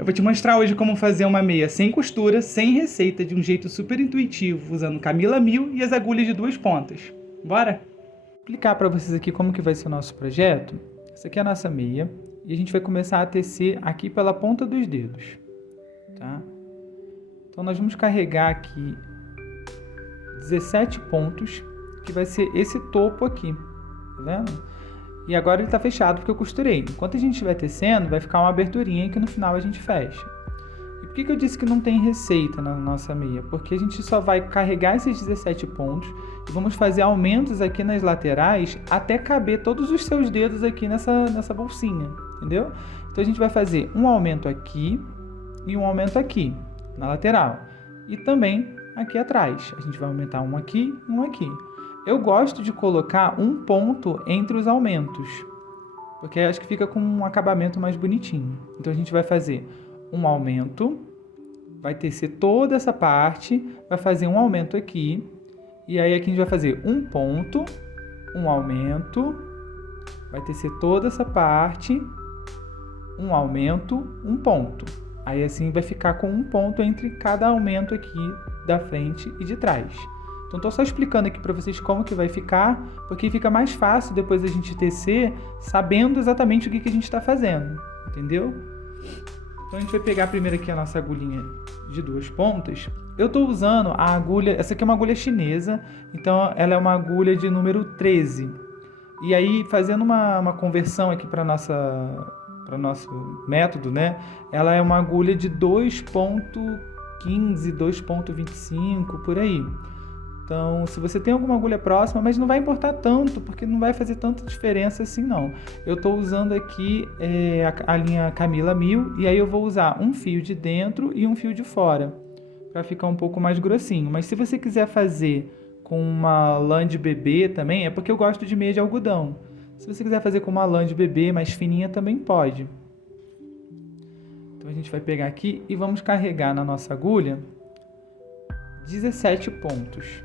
Eu vou te mostrar hoje como fazer uma meia sem costura, sem receita, de um jeito super intuitivo, usando Camila 1000 e as agulhas de 2 pontas. Bora? Vou explicar para vocês aqui como que vai ser o nosso projeto. Essa aqui é a nossa meia e a gente vai começar a tecer aqui pela ponta dos dedos, tá? Então nós vamos carregar aqui 17 pontos, que vai ser esse topo aqui, tá vendo? E agora ele está fechado porque eu costurei. Enquanto a gente estiver tecendo, vai ficar uma aberturinha que no final a gente fecha. E por que eu disse que não tem receita na nossa meia? Porque a gente só vai carregar esses 17 pontos e vamos fazer aumentos aqui nas laterais até caber todos os seus dedos aqui nessa bolsinha, entendeu? Então a gente vai fazer um aumento aqui e um aumento aqui, na lateral. E também aqui atrás. A gente vai aumentar um aqui e um aqui. Eu gosto de colocar um ponto entre os aumentos, porque acho que fica com um acabamento mais bonitinho. Então a gente vai fazer um aumento, vai tecer toda essa parte, vai fazer um aumento aqui, e aí aqui a gente vai fazer um ponto, um aumento, vai tecer toda essa parte, um aumento, um ponto. Aí assim vai ficar com um ponto entre cada aumento aqui da frente e de trás. Então, estou só explicando aqui para vocês como que vai ficar, porque fica mais fácil depois a gente tecer, sabendo exatamente o que a gente está fazendo, entendeu? Então, a gente vai pegar primeiro aqui a nossa agulhinha de 2 pontas. Eu estou usando a agulha, essa aqui é uma agulha chinesa, então ela é uma agulha de número 13. E aí, fazendo uma conversão aqui para o nosso método, né? Ela é uma agulha de 2.15, 2.25, por aí. Então, se você tem alguma agulha próxima, mas não vai importar tanto, porque não vai fazer tanta diferença assim não. Eu estou usando aqui a linha Camila 1000 e aí eu vou usar um fio de dentro e um fio de fora, para ficar um pouco mais grossinho. Mas se você quiser fazer com uma lã de bebê também, é porque eu gosto de meia de algodão. Se você quiser fazer com uma lã de bebê mais fininha, também pode. Então a gente vai pegar aqui e vamos carregar na nossa agulha 17 pontos.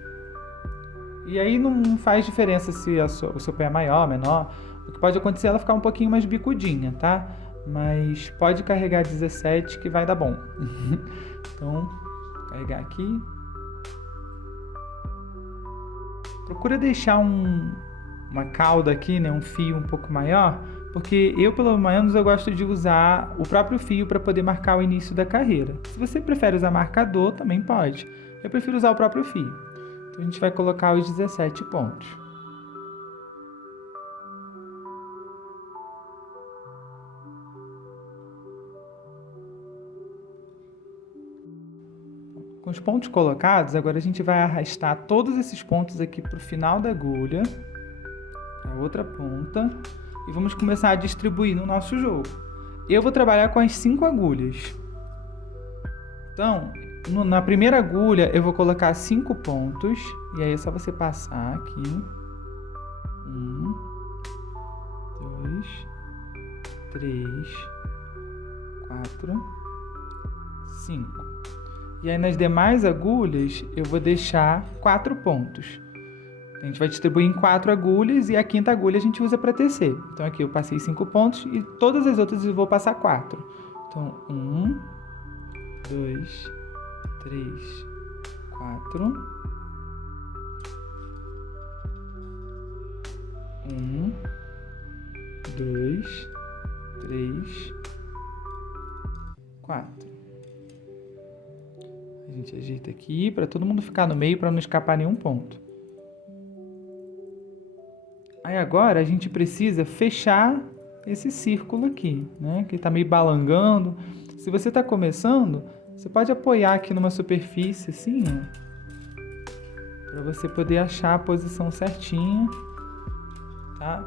E aí não faz diferença se o seu pé é maior, menor. O que pode acontecer é ela ficar um pouquinho mais bicudinha, tá? Mas pode carregar 17 que vai dar bom. Então, vou carregar aqui. Procura deixar uma cauda aqui, né? Um fio um pouco maior, porque eu, pelo menos, eu gosto de usar o próprio fio para poder marcar o início da carreira. Se você prefere usar marcador, também pode. Eu prefiro usar o próprio fio. Então, a gente vai colocar os 17 pontos. Com os pontos colocados, agora a gente vai arrastar todos esses pontos aqui para o final da agulha, para a outra ponta, e vamos começar a distribuir no nosso jogo. Eu vou trabalhar com as 5 agulhas. Então, na primeira agulha eu vou colocar 5 pontos, e aí é só você passar aqui. 1, 2, 3, 4, 5. E aí nas demais agulhas eu vou deixar 4 pontos. A gente vai distribuir em 4 agulhas e a 5ª agulha a gente usa para tecer. Então aqui eu passei 5 pontos e todas as outras eu vou passar 4. Então 1, 2, 3, 4. 1, 2, 3, 4. A gente ajeita aqui para todo mundo ficar no meio, para não escapar nenhum ponto. Aí agora a gente precisa fechar esse círculo aqui, né? Que está meio balangando. Se você está começando, você pode apoiar aqui numa superfície assim, ó, para você poder achar a posição certinha, tá?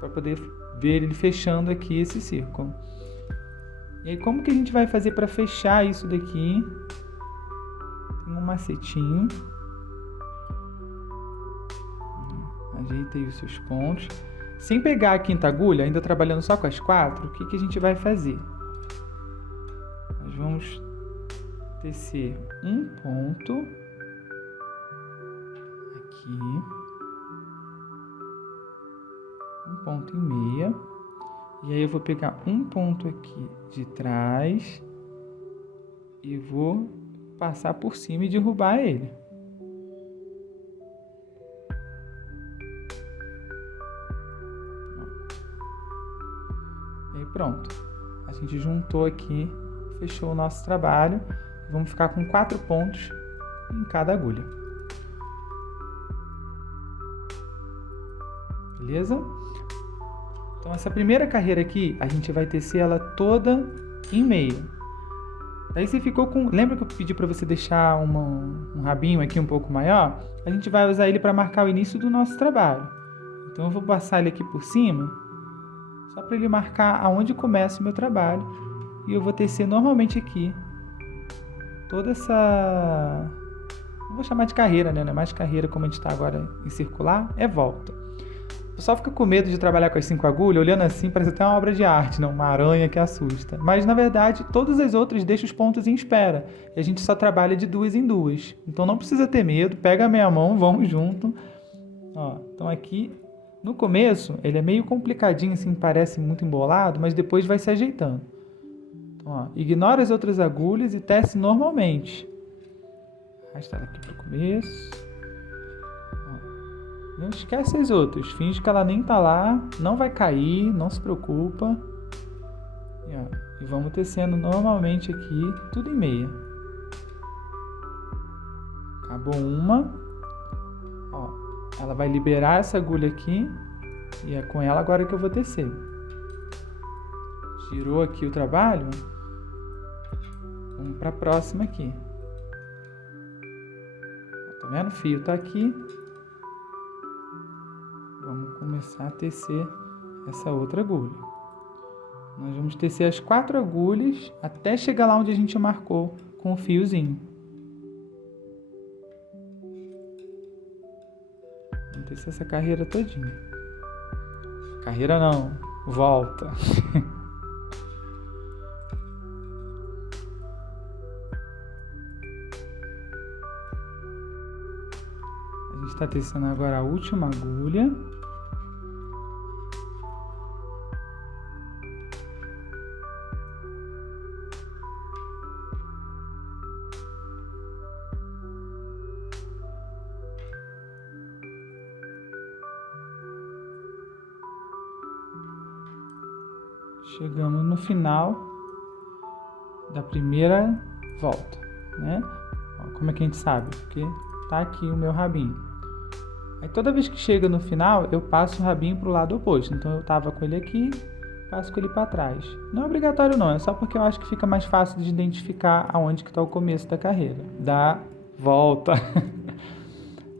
Para poder ver ele fechando aqui esse círculo. E aí como que a gente vai fazer para fechar isso daqui? Tem um macetinho. Ajeita aí os seus pontos. Sem pegar a 5ª agulha, ainda trabalhando só com as 4, o que a gente vai fazer? Nós vamos tecer um ponto aqui, um ponto e meia, e aí eu vou pegar um ponto aqui de trás e vou passar por cima e derrubar ele. E pronto. A gente juntou aqui, fechou o nosso trabalho. Vamos ficar com 4 pontos em cada agulha. Beleza? Então essa primeira carreira aqui, a gente vai tecer ela toda em meio. Daí você ficou com... Lembra que eu pedi para você deixar um rabinho aqui um pouco maior? A gente vai usar ele para marcar o início do nosso trabalho. Então eu vou passar ele aqui por cima, só para ele marcar aonde começa o meu trabalho. E eu vou tecer normalmente aqui toda essa... Não vou chamar de carreira, né? Não é mais carreira como a gente está agora em circular, é volta. O pessoal fica com medo de trabalhar com as 5 agulhas, olhando assim, parece até uma obra de arte, não? Uma aranha que assusta. Mas, na verdade, todas as outras deixam os pontos em espera. E a gente só trabalha de 2 em 2. Então, não precisa ter medo, pega a minha mão, vamos junto. Ó, então, aqui, no começo, ele é meio complicadinho, assim, parece muito embolado, mas depois vai se ajeitando. Então, ó, ignora as outras agulhas e tece normalmente. Arrasta ela aqui pro começo. Não esquece as outras, finge que ela nem tá lá, não vai cair, não se preocupa. E vamos tecendo normalmente aqui, tudo em meia. Acabou uma. Ó, ela vai liberar essa agulha aqui e é com ela agora que eu vou tecer. Girou aqui o trabalho. Vamos para a próxima aqui. Tá vendo? O fio tá aqui. Vamos começar a tecer essa outra agulha. Nós vamos tecer as 4 agulhas até chegar lá onde a gente marcou com o fiozinho. Vamos tecer essa carreira todinha. Carreira não, volta. A gente está tecendo agora a última agulha. Chegamos no final da primeira volta, né? Como é que a gente sabe? Porque tá aqui o meu rabinho. Aí toda vez que chega no final, eu passo o rabinho pro lado oposto. Então eu tava com ele aqui, passo com ele para trás. Não é obrigatório não, é só porque eu acho que fica mais fácil de identificar aonde que tá o começo da carreira. Dá volta.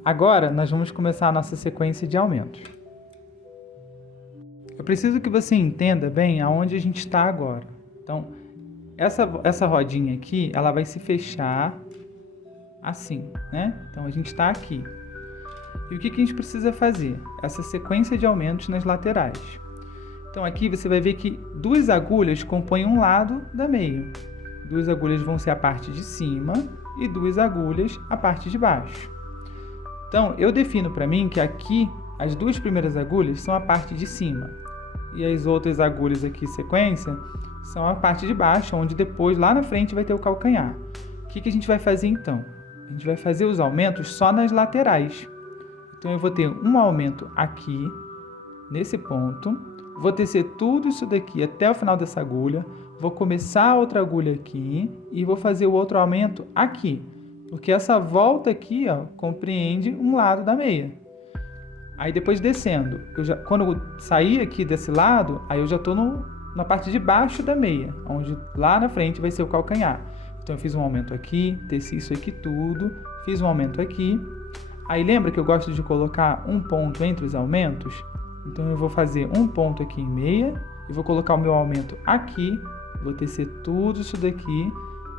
Agora nós vamos começar a nossa sequência de aumentos. Eu preciso que você entenda bem aonde a gente está agora. Então, essa rodinha aqui, ela vai se fechar assim, né? Então, a gente está aqui. E o que a gente precisa fazer? Essa sequência de aumentos nas laterais. Então, aqui você vai ver que 2 agulhas compõem um lado da meia. 2 agulhas vão ser a parte de cima e 2 agulhas a parte de baixo. Então, eu defino para mim que aqui as 2 primeiras agulhas são a parte de cima. E as outras agulhas aqui, sequência, são a parte de baixo, onde depois, lá na frente, vai ter o calcanhar. O que a gente vai fazer então? A gente vai fazer os aumentos só nas laterais. Então, eu vou ter um aumento aqui, nesse ponto. Vou tecer tudo isso daqui até o final dessa agulha. Vou começar a outra agulha aqui e vou fazer o outro aumento aqui. Porque essa volta aqui, ó, compreende um lado da meia. Aí depois descendo, quando eu sair aqui desse lado, aí eu já estou na parte de baixo da meia, onde lá na frente vai ser o calcanhar. Então eu fiz um aumento aqui, teci isso aqui tudo, fiz um aumento aqui. Aí lembra que eu gosto de colocar um ponto entre os aumentos? Então eu vou fazer um ponto aqui em meia, e vou colocar o meu aumento aqui, vou tecer tudo isso daqui,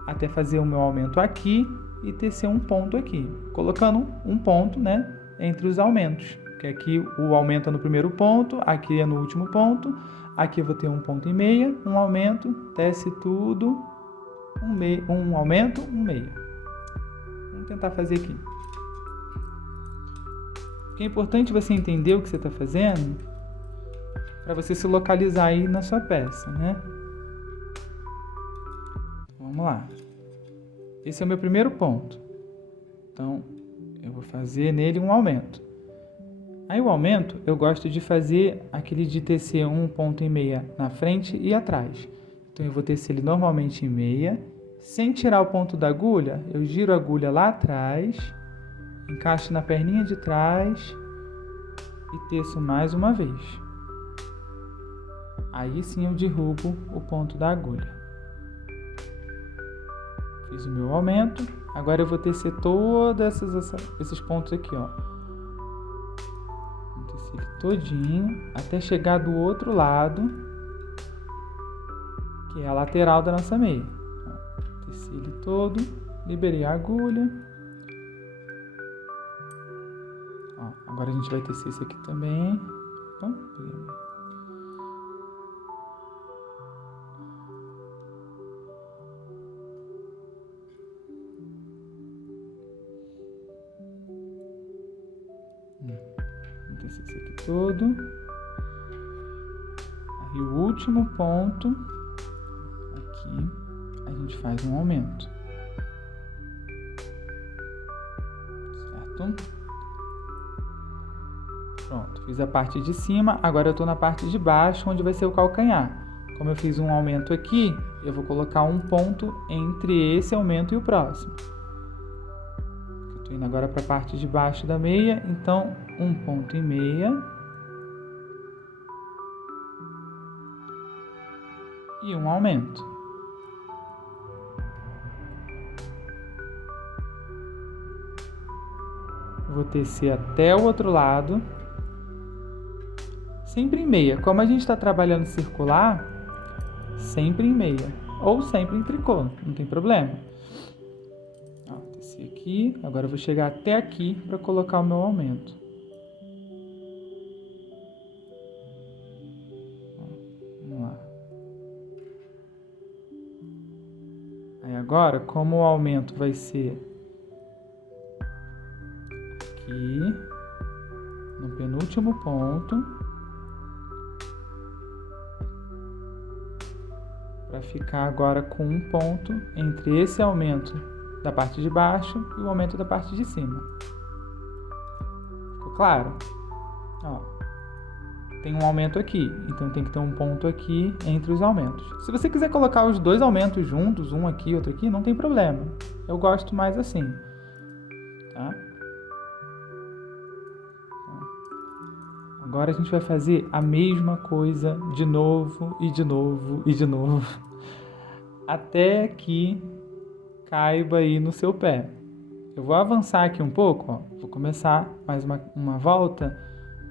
até fazer o meu aumento aqui e tecer um ponto aqui. Colocando um ponto, né, entre os aumentos. Que aqui o aumento é no primeiro ponto, aqui é no último ponto, aqui eu vou ter um ponto e meia, um aumento, tece tudo, um aumento, um meia. Vamos tentar fazer aqui. Porque é importante você entender o que você está fazendo, para você se localizar aí na sua peça, né? Vamos lá. Esse é o meu primeiro ponto. Então, eu vou fazer nele um aumento. Aí o aumento, eu gosto de fazer aquele de tecer um ponto em meia na frente e atrás. Então, eu vou tecer ele normalmente em meia. Sem tirar o ponto da agulha, eu giro a agulha lá atrás, encaixo na perninha de trás e teço mais uma vez. Aí sim eu derrubo o ponto da agulha. Fiz o meu aumento. Agora eu vou tecer todos esses pontos aqui, ó. Vou tecer ele todinho até chegar do outro lado, que é a lateral da nossa meia. Teci ele todo, liberei a agulha. Ó, agora a gente vai tecer esse aqui também. Opa, peguei. Vou tecer esse aqui todo. Aí o último ponto, aqui, a gente faz um aumento. Certo? Pronto, fiz a parte de cima, agora eu estou na parte de baixo, onde vai ser o calcanhar. Como eu fiz um aumento aqui, eu vou colocar um ponto entre esse aumento e o próximo. Estou indo agora para a parte de baixo da meia, então um ponto em meia. E um aumento. Vou tecer até o outro lado. Sempre em meia. Como a gente está trabalhando circular, sempre em meia. Ou sempre em tricô, não tem problema. Ó, teci aqui. Agora eu vou chegar até aqui para colocar o meu aumento. Vamos lá. Aí agora, como o aumento vai ser aqui, no penúltimo ponto, para ficar agora com um ponto entre esse aumento da parte de baixo e o aumento da parte de cima. Ficou claro? Ó, tem um aumento aqui, então tem que ter um ponto aqui entre os aumentos. Se você quiser colocar os dois aumentos juntos, um aqui e outro aqui, não tem problema. Eu gosto mais assim, tá? Agora a gente vai fazer a mesma coisa de novo e de novo e de novo, até que caiba aí no seu pé. Eu vou avançar aqui um pouco, ó. Vou começar mais uma volta.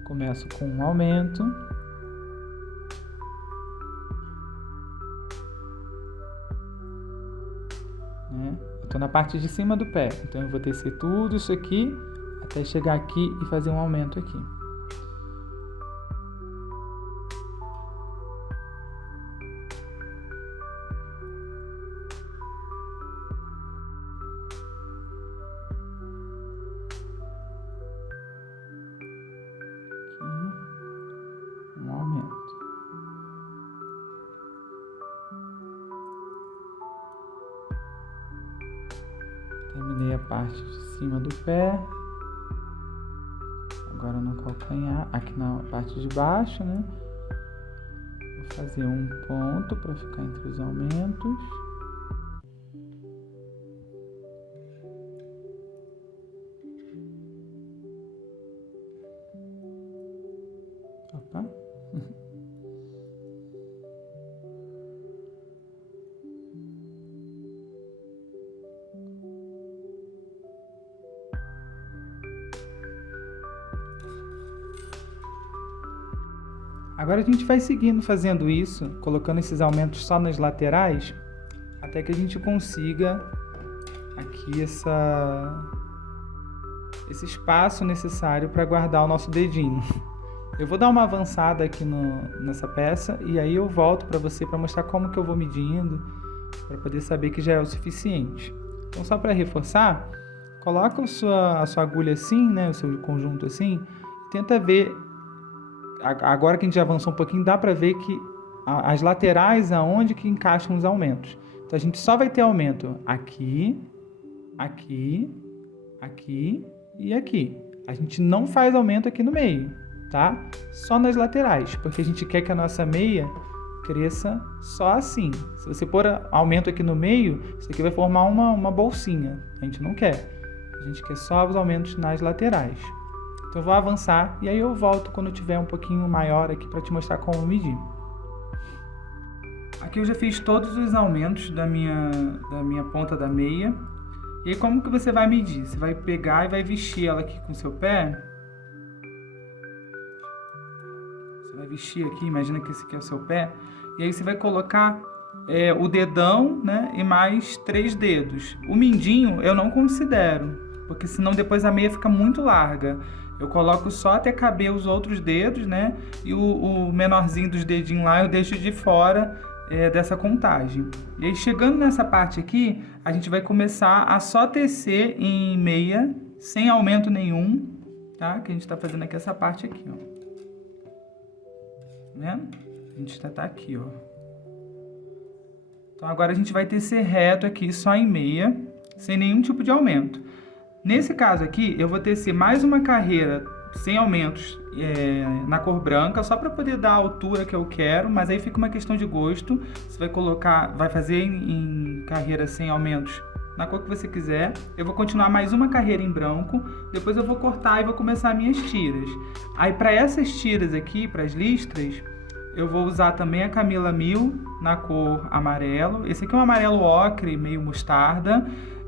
Começo com um aumento. Né? Eu estou na parte de cima do pé, então eu vou tecer tudo isso aqui até chegar aqui e fazer um aumento aqui. Um aumento. Terminei a parte de cima do pé. Agora no calcanhar, aqui na parte de baixo, né? Vou fazer um ponto para ficar entre os aumentos. Opa. Agora a gente vai seguindo fazendo isso, colocando esses aumentos só nas laterais, até que a gente consiga aqui esse espaço necessário para guardar o nosso dedinho. Eu vou dar uma avançada aqui nessa peça e aí eu volto para você para mostrar como que eu vou medindo, para poder saber que já é o suficiente. Então, só para reforçar, coloca a sua agulha assim, né, o seu conjunto assim, tenta ver. Agora que a gente já avançou um pouquinho, dá para ver que as laterais aonde que encaixam os aumentos. Então a gente só vai ter aumento aqui aqui, aqui e aqui. A gente não faz aumento aqui no meio, tá? Só nas laterais, porque a gente quer que a nossa meia cresça só assim. Se você pôr aumento aqui no meio, isso aqui vai formar uma bolsinha. A gente não quer. A gente quer só os aumentos nas laterais. Então eu vou avançar e aí eu volto quando tiver um pouquinho maior aqui para te mostrar como medir. Aqui eu já fiz todos os aumentos da minha ponta da meia. E aí como que você vai medir? Você vai pegar e vai vestir ela aqui com o seu pé. Você vai vestir aqui, imagina que esse aqui é o seu pé. E aí você vai colocar o dedão, né, e mais 3 dedos. O mindinho eu não considero, porque senão depois a meia fica muito larga. Eu coloco só até caber os outros dedos, né? E o menorzinho dos dedinhos lá eu deixo de fora dessa contagem. E aí chegando nessa parte aqui, a gente vai começar a só tecer em meia, sem aumento nenhum, tá? Que a gente tá fazendo aqui essa parte aqui, ó. Tá vendo? A gente tá aqui, ó. Então agora a gente vai tecer reto aqui, só em meia, sem nenhum tipo de aumento. Nesse caso aqui, eu vou tecer mais uma carreira sem aumentos na cor branca, só para poder dar a altura que eu quero, mas aí fica uma questão de gosto. Você vai fazer em carreira sem aumentos na cor que você quiser. Eu vou continuar mais uma carreira em branco, depois eu vou cortar e vou começar minhas tiras. Aí para essas tiras aqui, para as listras, eu vou usar também a Camila 1000 na cor amarelo. Esse aqui é um amarelo ocre, meio mostarda.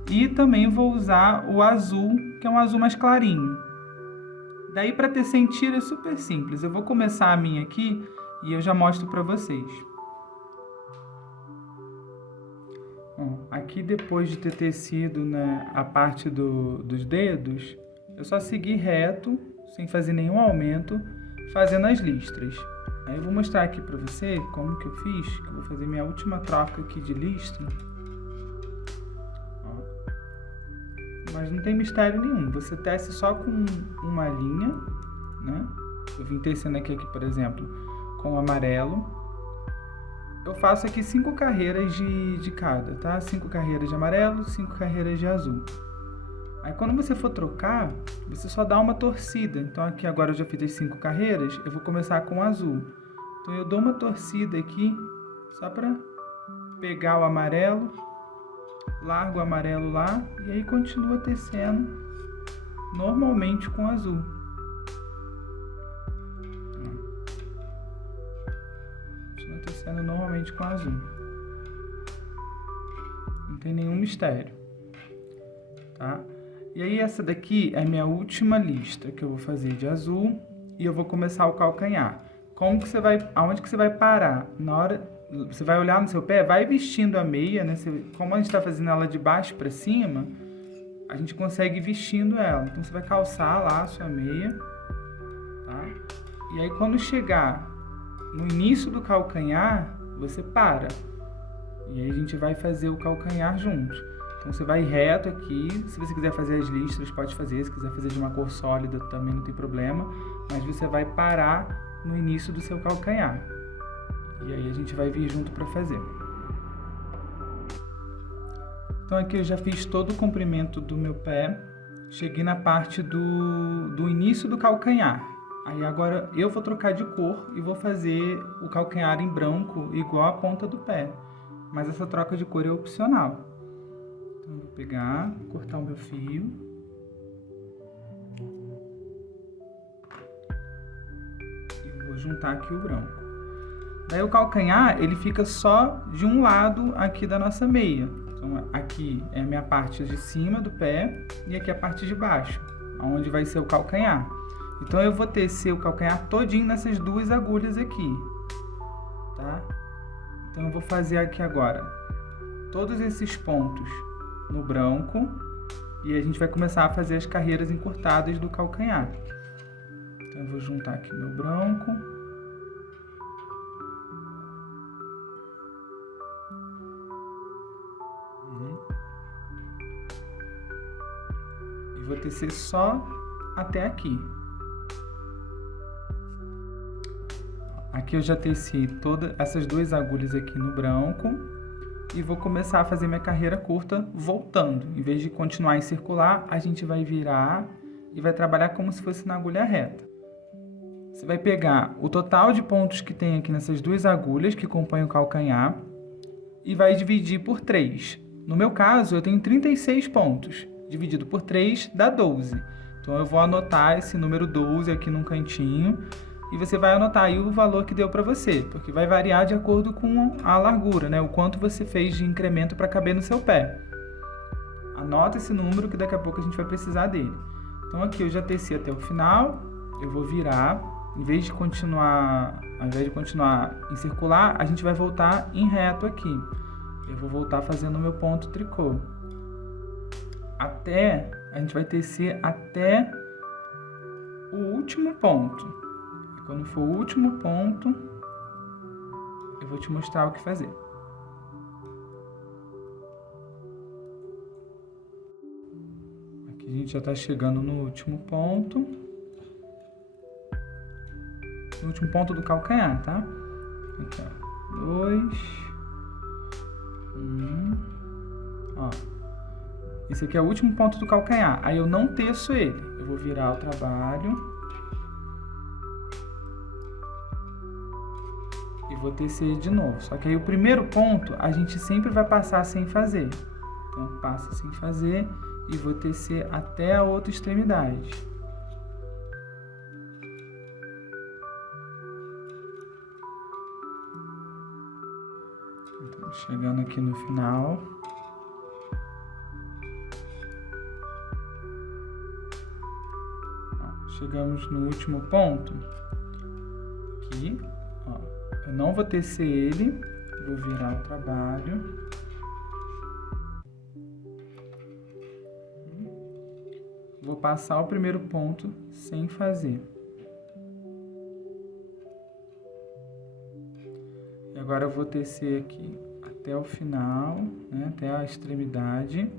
E também vou usar o azul, que é um azul mais clarinho. Daí para tecer em tira é super simples. Eu vou começar a minha aqui e eu já mostro para vocês. Bom, aqui depois de ter tecido, né, a parte dos dedos, eu só segui reto, sem fazer nenhum aumento, fazendo as listras. Aí eu vou mostrar aqui para você como que eu fiz, que eu vou fazer minha última troca aqui de listra. Mas não tem mistério nenhum, você tece só com uma linha, né? Eu vim tecendo aqui, por exemplo, com o amarelo. Eu faço aqui 5 carreiras de cada, tá? 5 carreiras de amarelo, 5 carreiras de azul. Aí quando você for trocar, você só dá uma torcida. Então aqui agora eu já fiz as 5 carreiras, eu vou começar com o azul. Então eu dou uma torcida aqui, só para pegar o amarelo. Largo o amarelo lá e aí continua tecendo normalmente com azul. Continua tecendo normalmente com azul. Não tem nenhum mistério, tá? E aí essa daqui é a minha última listra que eu vou fazer de azul e eu vou começar o calcanhar. Aonde que você vai parar? Na hora você vai olhar no seu pé, vai vestindo a meia, né? Como a gente está fazendo ela de baixo para cima, a gente consegue ir vestindo ela. Então você vai calçar lá a sua meia, tá? E aí quando chegar no início do calcanhar, você para. E aí a gente vai fazer o calcanhar junto. Então você vai reto aqui, se você quiser fazer as listras, pode fazer. Se quiser fazer de uma cor sólida, também não tem problema. Mas você vai parar no início do seu calcanhar. E aí a gente vai vir junto para fazer. Então aqui eu já fiz todo o comprimento do meu pé. Cheguei na parte do início do calcanhar. Aí agora eu vou trocar de cor e vou fazer o calcanhar em branco igual a ponta do pé. Mas essa troca de cor é opcional. Então eu vou pegar, cortar o meu fio. E vou juntar aqui o branco. Daí o calcanhar, ele fica só de um lado aqui da nossa meia. Então aqui é a minha parte de cima do pé e aqui é a parte de baixo, onde vai ser o calcanhar. Então eu vou tecer o calcanhar todinho nessas 2 agulhas aqui, tá? Então eu vou fazer aqui agora todos esses pontos no branco e a gente vai começar a fazer as carreiras encurtadas do calcanhar. Então eu vou juntar aqui meu branco. Vou tecer só até aqui. Aqui eu já teci todas essas 2 agulhas aqui no branco. e vou começar a fazer minha carreira curta voltando. Em vez de continuar em circular, a gente vai virar e vai trabalhar como se fosse na agulha reta. Você vai pegar o total de pontos que tem aqui nessas duas agulhas que compõem o calcanhar e vai dividir por 3. No meu caso, eu tenho 36 pontos. Dividido por 3 dá 12. Então, eu vou anotar esse número 12 aqui num cantinho e você vai anotar aí o valor que deu para você, porque vai variar de acordo com a largura, né? O quanto você fez de incremento para caber no seu pé. Anota esse número que daqui a pouco a gente vai precisar dele. Então, aqui eu já teci até o final, eu vou virar. Ao invés de continuar em circular, a gente vai voltar em reto aqui. Eu vou voltar fazendo o meu ponto tricô. A gente vai tecer até o último ponto. Quando for o último ponto, eu vou te mostrar o que fazer. Aqui a gente já está chegando no último ponto. No último ponto do calcanhar, tá? Aqui, ó. 2, 1. Ó. Esse aqui é o último ponto do calcanhar. Aí eu não teço ele. Eu vou virar o trabalho. E vou tecer de novo. Só que aí o primeiro ponto a gente sempre vai passar sem fazer. Então, passa sem fazer e vou tecer até a outra extremidade. Então, chegando aqui no final. Ó, chegamos no último ponto. Aqui. Eu não vou tecer ele, vou virar o trabalho. Vou passar o primeiro ponto sem fazer. E agora eu vou tecer aqui até o final, né, até a extremidade,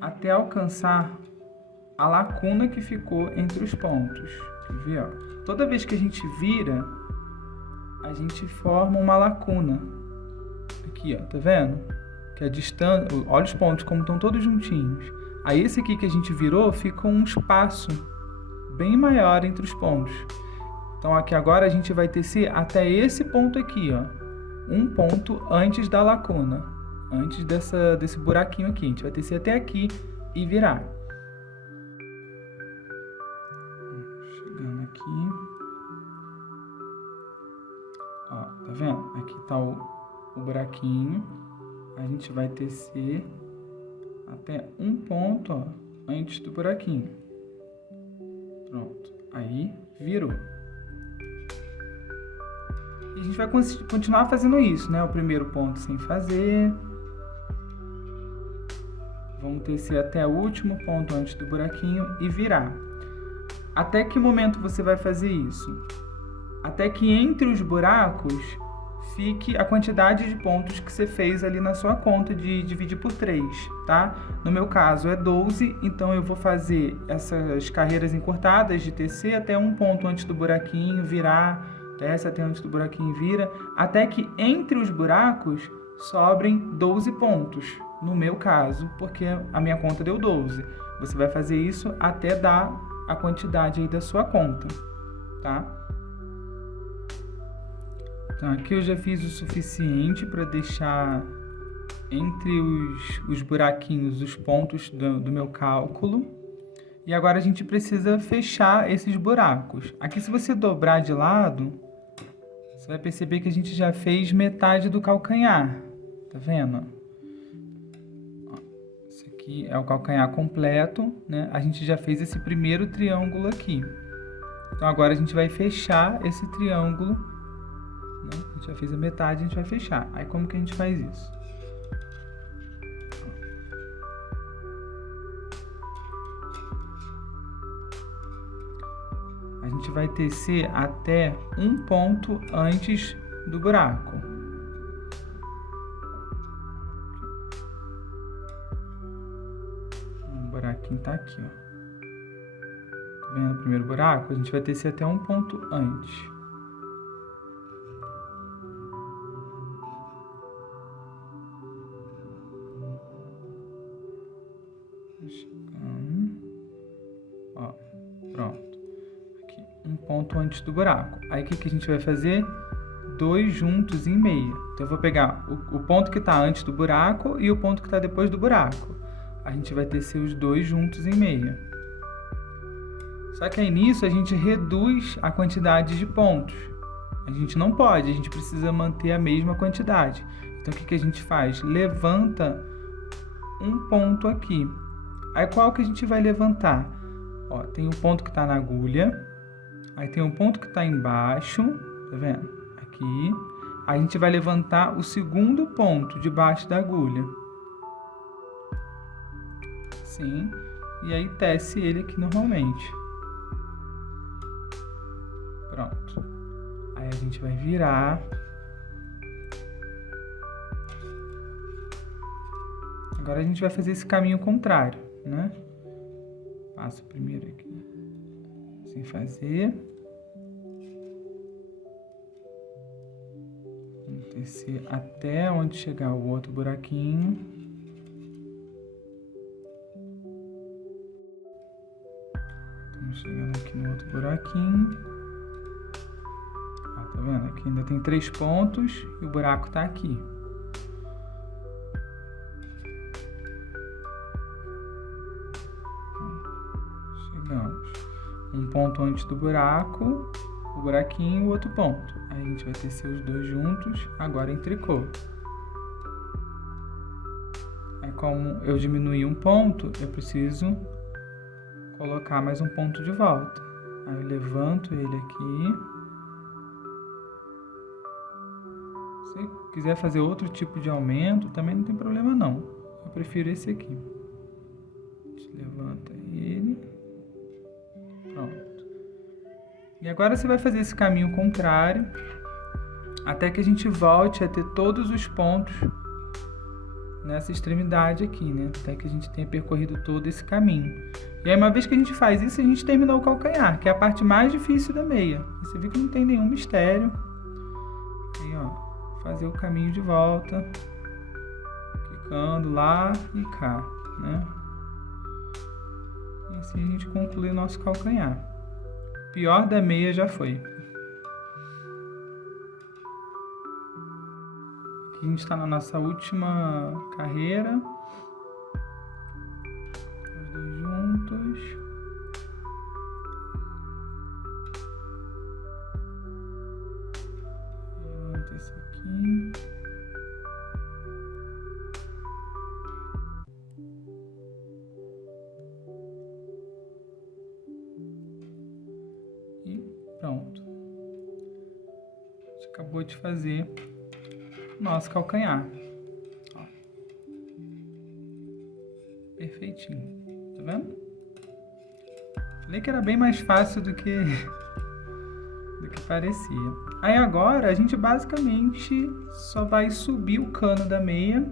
até alcançar a lacuna que ficou entre os pontos. Quer ver, ó? Toda vez que a gente vira, a gente forma uma lacuna. Aqui, ó, tá vendo? Que a distância, olha os pontos como estão todos juntinhos. Aí esse aqui que a gente virou, fica um espaço bem maior entre os pontos. Então aqui agora a gente vai tecer até esse ponto aqui, ó. Um ponto antes da lacuna. Antes desse buraquinho aqui. A gente vai tecer até aqui e virar. Chegando aqui. Ó, tá vendo? Aqui tá o buraquinho. A gente vai tecer até um ponto, ó, antes do buraquinho. Pronto. Aí, virou. E a gente vai continuar fazendo isso, né? O primeiro ponto sem fazer. Vamos tecer até o último ponto antes do buraquinho e virar. Até que momento você vai fazer isso? Até que entre os buracos fique a quantidade de pontos que você fez ali na sua conta de dividir por 3, tá? No meu caso é 12, então eu vou fazer essas carreiras encurtadas de tecer até um ponto antes do buraquinho, virar, tece até antes do buraquinho, vira, até que entre os buracos sobrem 12 pontos, no meu caso, porque a minha conta deu 12. Você vai fazer isso até dar a quantidade aí da sua conta, tá? Então, aqui eu já fiz o suficiente para deixar entre os buraquinhos os pontos do meu cálculo. E agora a gente precisa fechar esses buracos. Aqui, se você dobrar de lado, você vai perceber que a gente já fez metade do calcanhar. Tá vendo? Ó, esse aqui é o calcanhar completo, né? A gente já fez esse primeiro triângulo aqui. Então, agora a gente vai fechar esse triângulo. A gente já fez a metade, a gente vai fechar. Aí como que a gente faz isso? A gente vai tecer até um ponto antes do buraco. O buraquinho tá aqui, ó. Tá vendo o primeiro buraco? A gente vai tecer até um ponto antes. Chegando. Ó, pronto. Aqui, um ponto antes do buraco. Aí o que a gente vai fazer? 2 juntos em meia. Então eu vou pegar o ponto que está antes do buraco e o ponto que está depois do buraco. A gente vai tecer os 2 juntos em meia. Só que aí nisso a gente reduz a quantidade de pontos. A gente não pode, a gente precisa manter a mesma quantidade. Então o que a gente faz? Levanta um ponto aqui. Aí qual que a gente vai levantar? Ó, tem um ponto que está na agulha. Aí tem um ponto que está embaixo. Tá vendo? Aqui. A gente vai levantar o segundo ponto debaixo da agulha. Sim. E aí tece ele aqui normalmente. Pronto. Aí a gente vai virar. Agora a gente vai fazer esse caminho contrário, né? Passo primeiro aqui. Sem fazer. Vamos tecer até onde chegar o outro buraquinho. Estamos chegando aqui no outro buraquinho. Ó, tá vendo? Aqui ainda tem 3 pontos e o buraco tá aqui. Chegamos. Um ponto antes do buraco, o buraquinho e o outro ponto. Aí a gente vai tecer os 2 juntos, agora em tricô. Aí como eu diminuí um ponto, eu preciso colocar mais um ponto de volta. Aí eu levanto ele aqui. Se quiser fazer outro tipo de aumento, também não tem problema não. Eu prefiro esse aqui. A gente levanta ele. Pronto. E agora você vai fazer esse caminho contrário, até que a gente volte a ter todos os pontos nessa extremidade aqui, né? Até que a gente tenha percorrido todo esse caminho. E aí, uma vez que a gente faz isso, a gente terminou o calcanhar, que é a parte mais difícil da meia. Você viu que não tem nenhum mistério. Aí, ó, fazer o caminho de volta, clicando lá e cá, né? E assim a gente conclui o nosso calcanhar. O pior da meia já foi. Aqui a gente está na nossa última carreira. Os 2 juntos. Levanta esse aqui. E pronto. A gente acabou de fazer o nosso calcanhar. Ó. Perfeitinho. Tá vendo? Falei que era bem mais fácil do que parecia. Aí agora a gente basicamente só vai subir o cano da meia.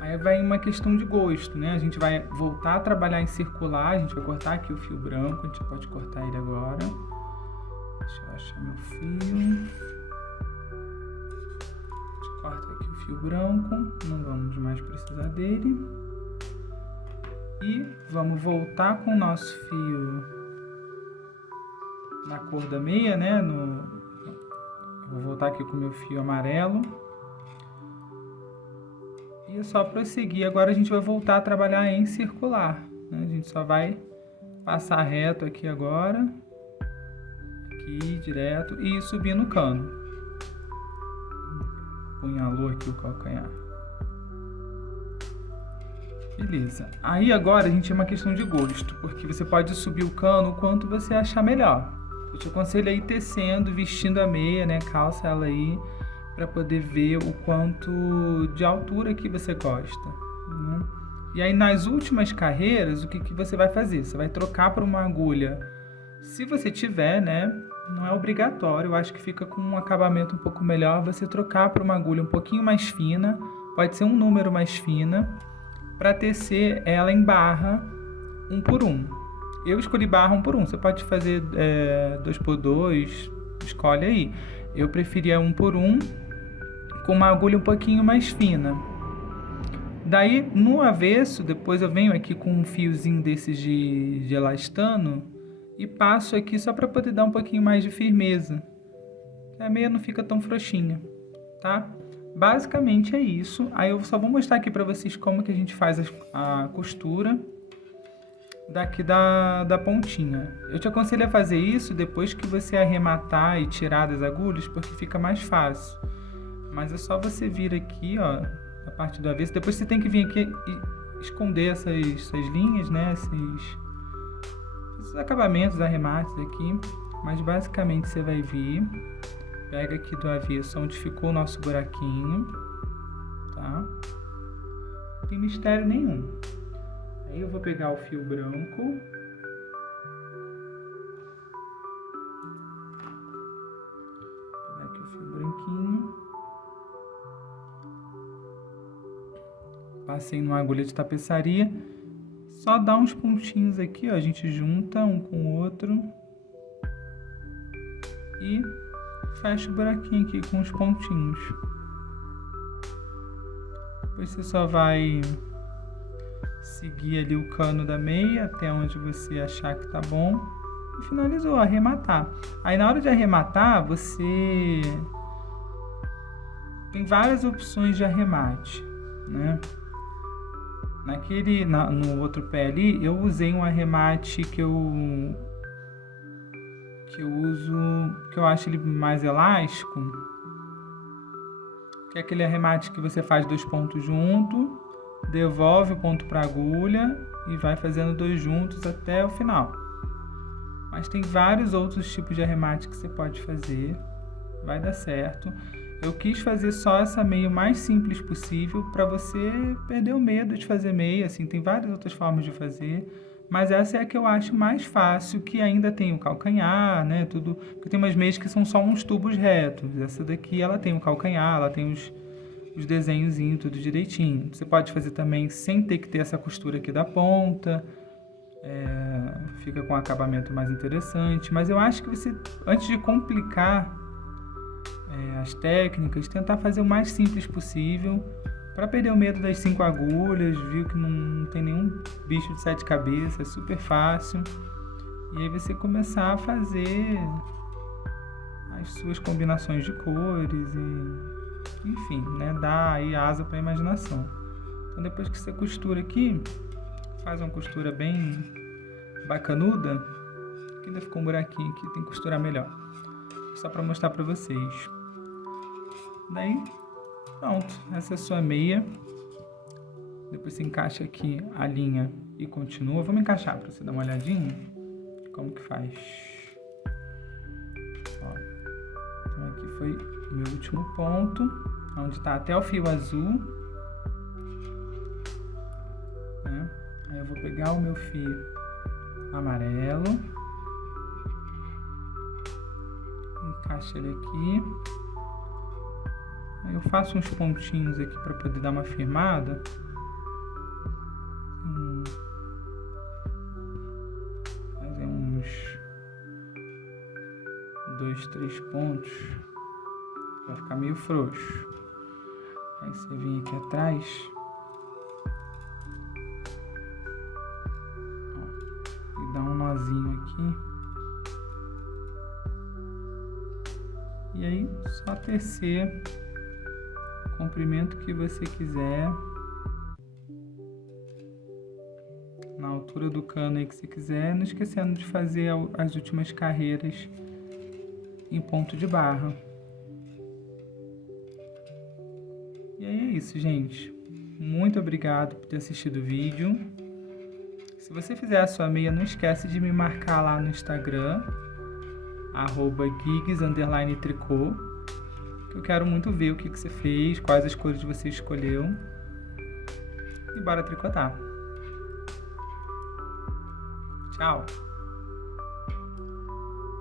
Aí vai uma questão de gosto, né? A gente vai voltar a trabalhar em circular. A gente vai cortar aqui o fio branco. A gente pode cortar ele agora. Deixa eu achar meu fio. A gente corta aqui o fio branco. Não vamos mais precisar dele. E vamos voltar com o nosso fio na cor da meia, né? Eu vou voltar aqui com o meu fio amarelo. E é só prosseguir. Agora a gente vai voltar a trabalhar em circular, né? A gente só vai passar reto aqui agora. Aqui, direto. E subir no cano. Punhalou aqui o calcanhar. Beleza. Aí agora a gente tem uma questão de gosto, porque você pode subir o cano o quanto você achar melhor. Eu te aconselho aí tecendo, vestindo a meia, né? Calça ela aí, para poder ver o quanto de altura que você gosta, né? E aí nas últimas carreiras, o que você vai fazer? Você vai trocar por uma agulha, se você tiver, né? Não é obrigatório, eu acho que fica com um acabamento um pouco melhor você trocar por uma agulha um pouquinho mais fina, pode ser um número mais fina, para tecer ela em barra 1 por 1. Eu escolhi barra 1 por 1, você pode fazer 2 por 2, escolhe aí. Eu preferia 1 por 1, com uma agulha um pouquinho mais fina. Daí, no avesso, depois eu venho aqui com um fiozinho desses de elastano e passo aqui só para poder dar um pouquinho mais de firmeza. A meia não fica tão frouxinha, tá? Basicamente é isso. Aí eu só vou mostrar aqui para vocês como que a gente faz a costura daqui da pontinha. Eu te aconselho a fazer isso depois que você arrematar e tirar das agulhas, porque fica mais fácil. Mas é só você vir aqui, ó, a parte do avesso. Depois você tem que vir aqui e esconder essas linhas, né? Esses acabamentos, arremates aqui. Mas basicamente você vai vir, pega aqui do avesso onde ficou o nosso buraquinho, tá? Não tem mistério nenhum. Aí eu vou pegar o fio branco. Vou pegar aqui o fio branquinho. Passei numa agulha de tapeçaria. Só dá uns pontinhos aqui, ó. A gente junta um com o outro. E fecha o buraquinho aqui com os pontinhos. Depois você só vai seguir ali o cano da meia até onde você achar que tá bom. E finalizou, arrematar. Aí na hora de arrematar, você tem várias opções de arremate, né? No outro pé ali, eu usei um arremate que eu uso, que eu acho ele mais elástico, que é aquele arremate que você faz 2 pontos junto, devolve o ponto para a agulha e vai fazendo 2 juntos até o final. Mas tem vários outros tipos de arremate que você pode fazer, vai dar certo. Eu quis fazer só essa meia o mais simples possível para você perder o medo de fazer meia, assim, tem várias outras formas de fazer, mas essa é a que eu acho mais fácil, que ainda tem o calcanhar, né, tudo, porque tem umas meias que são só uns tubos retos, essa daqui ela tem o calcanhar, ela tem os desenhozinhos, tudo direitinho. Você pode fazer também sem ter que ter essa costura aqui da ponta, fica com um acabamento mais interessante, mas eu acho que você, antes de complicar as técnicas, tentar fazer o mais simples possível para perder o medo das 5 agulhas, viu que não tem nenhum bicho de 7 cabeças, é super fácil. E aí você começar a fazer as suas combinações de cores e, enfim, né, dar aí asa para a imaginação. Então depois que você costura aqui, faz uma costura bem bacanuda, aqui ainda ficou um buraquinho aqui, tem que costurar melhor. Só para mostrar para vocês. Daí, pronto, essa é a sua meia. Depois você encaixa aqui a linha e continua. Vamos encaixar para você dar uma olhadinha como que faz. Ó, então aqui foi o meu último ponto, onde está até o fio azul, né? Aí eu vou pegar o meu fio amarelo, encaixo ele aqui. Aí eu faço uns pontinhos aqui para poder dar uma firmada. Fazer uns 2, 3 pontos. Vai ficar meio frouxo. Aí você vem aqui atrás. Ó, e dá um nozinho aqui. E aí só tecer o comprimento que você quiser, na altura do cano aí que você quiser, não esquecendo de fazer as últimas carreiras em ponto de barra. E aí é isso, gente. Muito obrigado por ter assistido o vídeo. Se você fizer a sua meia, não esquece de me marcar lá no Instagram, @gigs_tricô, que eu quero muito ver o que você fez, quais as cores você escolheu. E bora tricotar. Tchau!